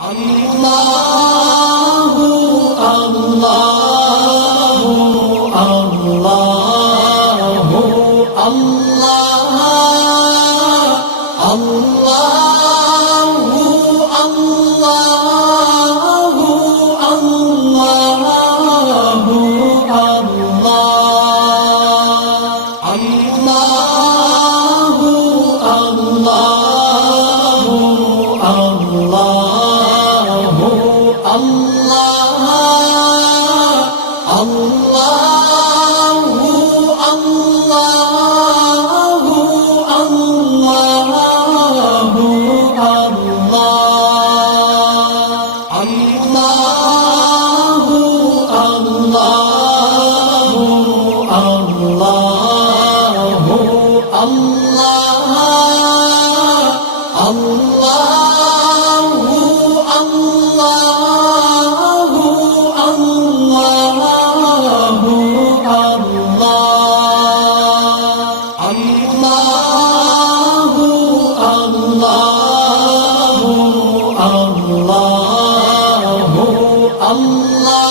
আল্লাহু আল্লাহু আল্লাহু আল্লাহ আল্লাহু আল্লাহু আল্লাহু আল্লাহ আল্লাহু আল্লাহু আল্লাহু আল্লাহ আল্লাহু আল্লাহু আল্লাহু আল্লাহ আল্লাহু আল্লাহু আল্লাহু আল্লাহ আল্লাহু আল্লাহু আল্লাহু আল্লাহ আল্লাহু আল্লাহু আল্লাহু আল্লাহ